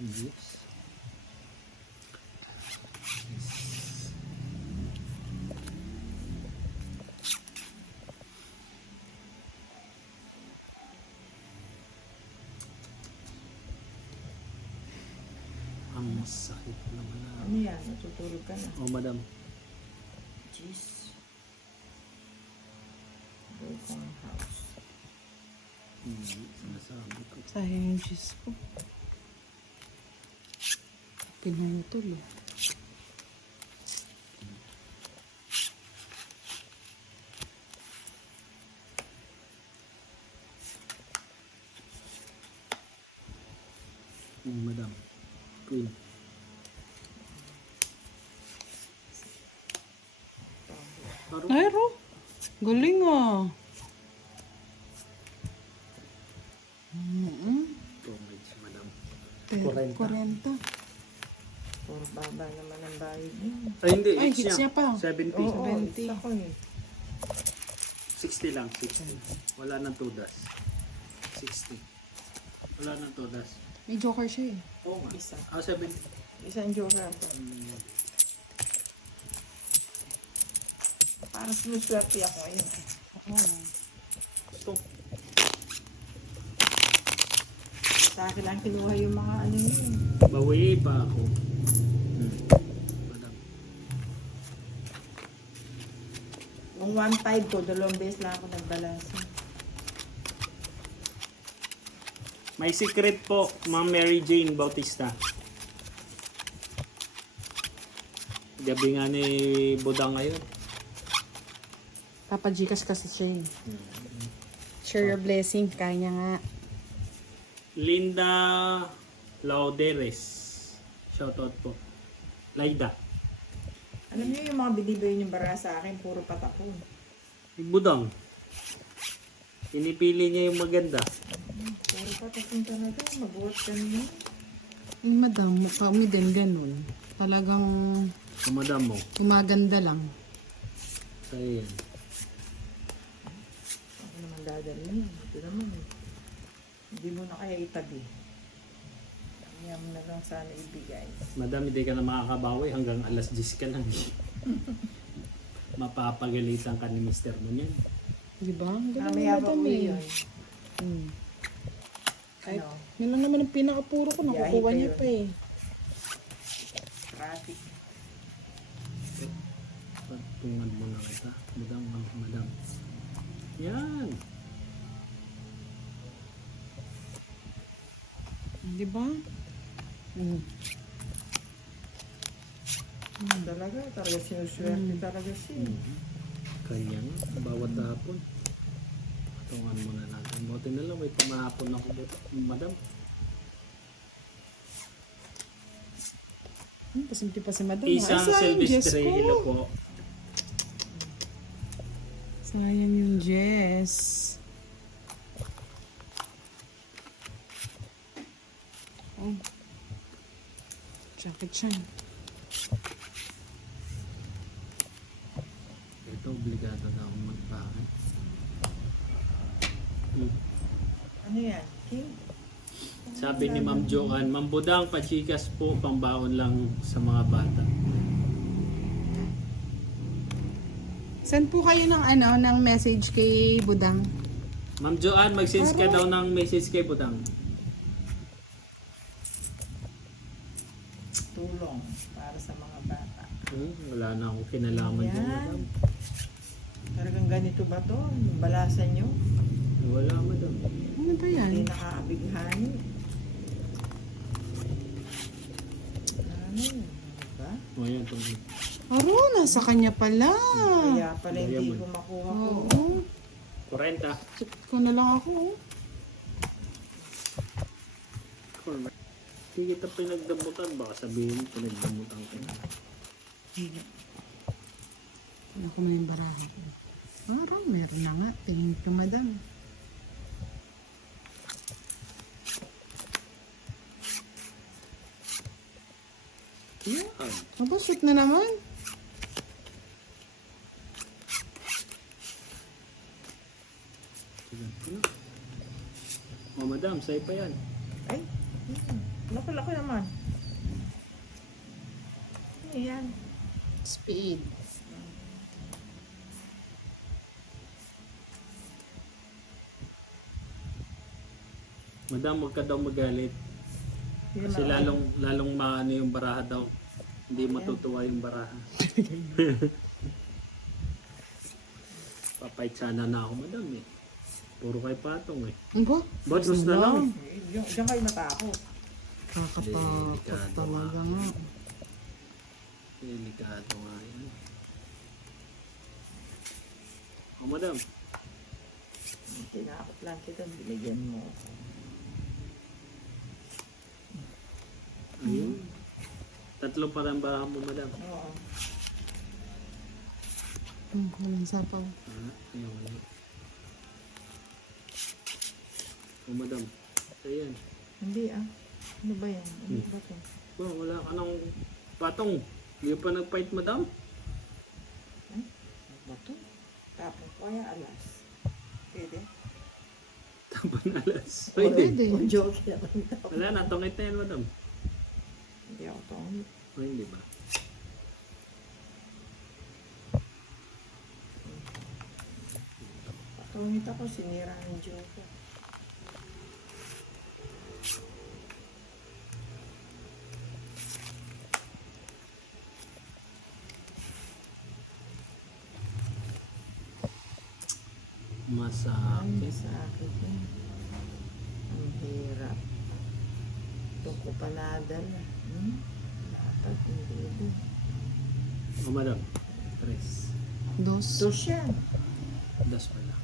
Yes. Ang sakit naman na. Ano yan? Natutulog ka na. Oh, madam. Jeez. Broken house. Sinasabi ko. Sayang yung cheese ko. Pinutol eh. Madam. Queen. Ay, Ro. Galing ah. Tungkol si madam. 40. Puro baba naman ang bayad niya. Ay, hindi. Ay, Hits hits niya pa. 70. Oo, 70. isa ko eh. 60 lang. 60. Wala nang tudas. 60. Wala nang tudas. May joker siya eh. Oo nga. Isa. 70. Isang joker pa. Parang sinuswerte ako ngayon. Oo. Ito. Sa akin lang kinuha yung mga ano yun. Bawi pa ako. Madam. Yung 1.5 ko, 2 beses lang ako nagbalasa. May secret po, Ma'am Mary Jane Bautista. Gabi nga ni Budang ngayon. Papa Gcash kasi siya eh. Share your blessing. Kaya niya nga. Linda Lauderes. Shoutout po. Laida. Alam niyo yung mga binibigay niyong bara sa akin, puro patapon. Budang. Pinipili niya yung maganda. Puro patapon talaga, mabuhat ka niyo. Eh, madam, kami din ganun. Talagang Ang madam mo. umaganda lang. Sa'yo yan. Ako naman dadalhin. Ito naman eh. Hindi mo na kaya itabi. Kaya mo na lang sana ibigay. Madam, hindi ka na makakabawi hanggang alas 10 ka lang. Mapapagalitan ka ni mister mo niyan. Diba? Ganun Mamaya yung pa madam uwi eh. yun. Kahit, Ano? yun lang naman ang pinakapuro ko. Nakukuha Biyahe niya pa pa eh. Traffic. Patungan mo na kita. Madam, madam. Yan. Diba? Talaga sinuswerte talaga siya. Kanya nga. Bawat hapon. Patungan mo na natin. Buti na lang. May pamahapon ako dito. Madam. Pasimti pa si madam. Isang Ay, sayang Jess Silvestre. ko. Hello po. Sayang yung Jess. Oh. Jacket siya. Ito, obligado na akong magpakit. Ano yan? King? Sabi ni Ma'am Joanne, Ma'am Budang, pachikas po, pambaon lang sa mga bata. Send po kayo ng ng message kay Budang. Ma'am Joanne, mag-send ka daw ng message kay Budang. Tulong para sa mga bata. Wala na akong kinalaman dyan. Yan. Madam. Talagang ganito ba to? Yung balasan nyo? Wala, madam. Ano ba yan? Hindi nakaabighani. Ano? Diba? O yan, tungkol. Aro, nasa kanya pala. Kaya pala hindi Diamond. ko makuha ko. Oo. 40. Check ko na lang ako. Oh. Correct. Hindi kita pinagdamutan. Baka sabihin, pinagdamutan ka na. Ano ko na yung barahan ko. Parang meron na nga. Tingin ko, madam. Yan. Aba, shoot na naman. Tignan ko na. O madam, sa'yo pa yan. Ay, laki-laki naman. Ayan. Speed. Madam, huwag ka daw magalit. Hindi Kasi naman- lalong maano yung baraha daw. Hindi matutuwa yung baraha. Papait sana na ako, madam eh. Puro kay patong eh. Ba? Batos na lang. Diyan kayo natakot. Kakatakot Delikado talaga nga. Delikado nga yan. O madam, Tinakot lang kita, binigyan mo. ayun. Tatlo pa rin baraha mo, madam. Oo. Walang sapaw. Ayun. O madam, ayan. Hindi ah. Ano ba yan? Ano ba ito? Oh, wala ka ng patong. Hindi pa nag-fight, madam. Ano ba ito? Tapos kaya alas. Pwede? Taban alas. Pwede. Pwede. O joke yan. Wala na, tungit na yan, madam. Hindi ako tong. O hindi ba? Tungit ako, sinira ng joke. Ay, Masakit. sa akin yan. Ang hirap. Ito ko pa nadala. Dapat hindi din. O madam, tres. Dos. Dos yan. Das pala.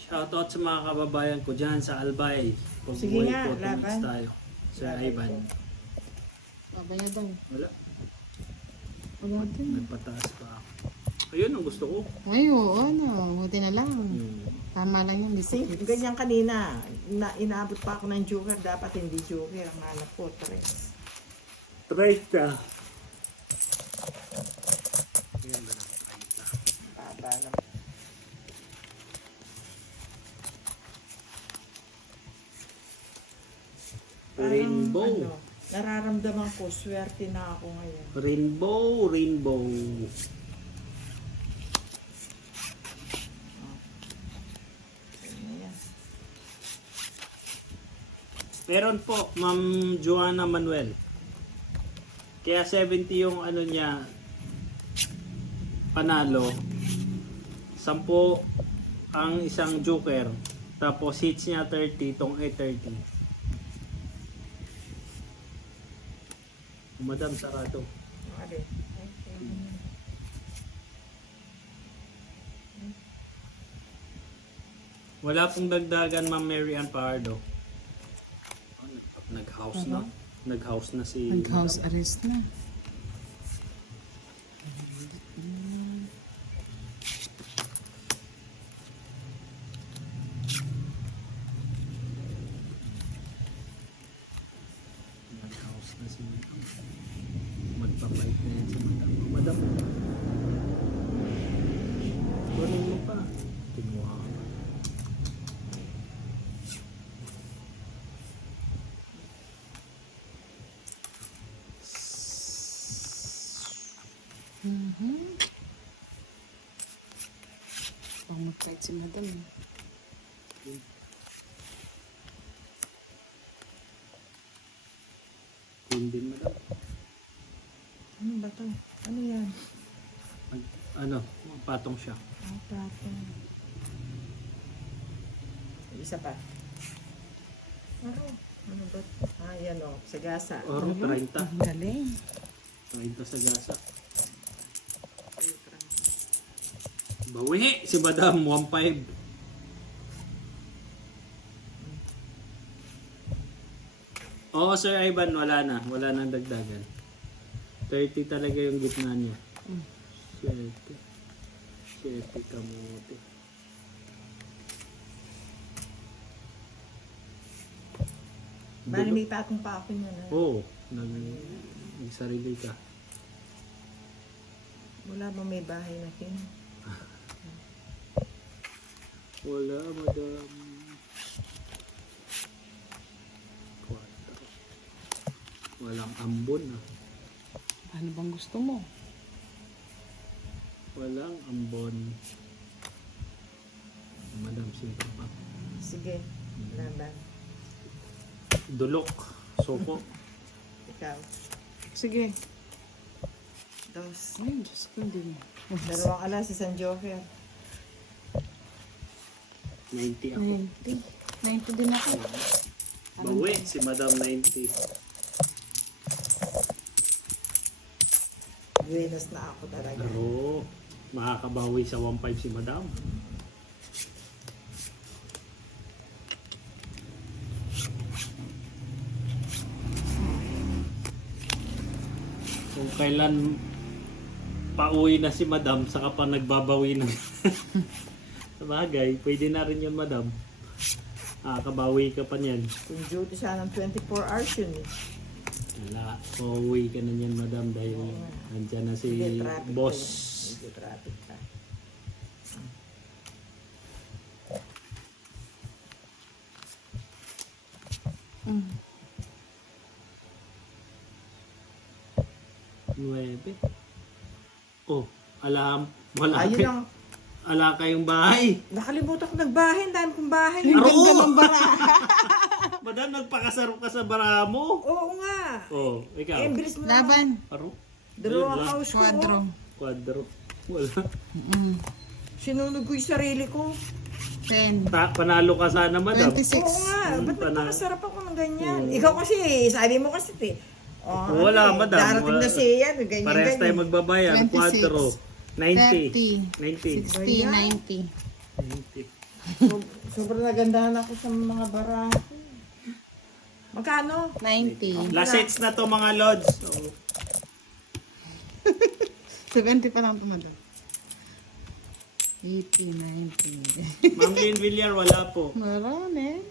Shoutout sa mga kababayan ko dyan sa Albay. Sige nga, Pag-boycott, laban. tumits tayo. Sir Laban Ivan. ko. Babaya daw. Wala. Wala din. Nagpataas pa ako. Ayun ang gusto ko. Ay, oo, ano. Buti na lang. Hmm. Tama lang yun. Kasi ganyan kanina, inaabot pa ako ng joker, dapat hindi joker. Ang hanap ko, tres. 30. Ayan ba na? Baba lang. Rainbow. Ano, nararamdaman ko, swerte na ako ngayon. Rainbow, rainbow. Ano yan? Meron po, Ma'am Joanna Manuel. Kaya 70 yung ano niya, panalo. 10 ang isang joker. Tapos hits niya 30, itong A30. Madam, sarado. Okay. Wala pong dagdagan, Ma'am Mary Ann Pardo. Oh, nag-house na. Nag-house na si Nag-house arrest na. Nag-house na si Madam. Magpapait na yan si Madam. Madam. Kunin mo pa. Kinuha ka pa. Pang mag-fight si madam. Queen din, Madam. Ano ba to? Ano yan? Ano, patong siya. Ang platong. Isa pa. Ano ba? Ah, yan o. Sagasa. Oro, 30. Ang galing. 30 sa gasa. Bawi si Madam, 1.5. Oo, Sir Ivan, wala na. Wala nang dagdagan. 30 talaga yung gitna niya. 7. 7 kamote. Bali may patong pa ako niya na. Oo, nagsarili ka. Wala ba may bahay na kin? Wala, madam. 4. Walang ambon ah. Ano bang gusto mo? Walang ambon. Madam, simple pa. Sige, laban. Dulok. Soko. Ikaw. Sige. Dos. Ay, Diyos ko din. Dalawang alas, isang joker. 90 ako. 90 din ako. Bawi si Madam 90. Buenos na ako talaga. Pero makakabawi sa 1.5 si Madam. Kung kailan pauwi na si Madam, saka pa nagbabawi na. Sabagay, pwede na rin yun, Madam. Kabawi ka pa niyan. Kung duty siya ng 24 hours yun eh. Wala, pauwi ka na niyan, Madam, dahil nandyan na si Sige, traffic boss. pa yan. Sige, traffic pa. Mm. 9. Oh, alam. Wala, Ayun lang. ala kayong bahay. Nakalimutan ko nagbahay. Dahil kong bahay. Ang Aro! ganda ng baraha. Madam, nagpakasarap ka sa bara mo. Oo nga. Oh, ikaw. Eh, bilis mo. Laban. Aro? Dalawang Ayun lang. house ko. Quadro. Quadro. Wala. Mm. Sinunog ko yung sarili ko. 10. Panalo ka sana, Madam. 26. Oo nga. Ba't Pana- nagpakasarap ako ng ganyan? Ikaw kasi, sabi mo kasi, oh, Wala, ano eh, madam. Darating na Wala. siya, ganyan, Parehas tayo ganyan. magbabayan. 26. Quadro. 90. 30. 90. 60, 90. 90. Sobrang nagandahan ako sa mga baraha ko. Magkano? 90. Last sets na to mga lods. Oh. 70 pa lang tumadal. 80, 90. Ma'am Lynn Villar, wala po. Marami.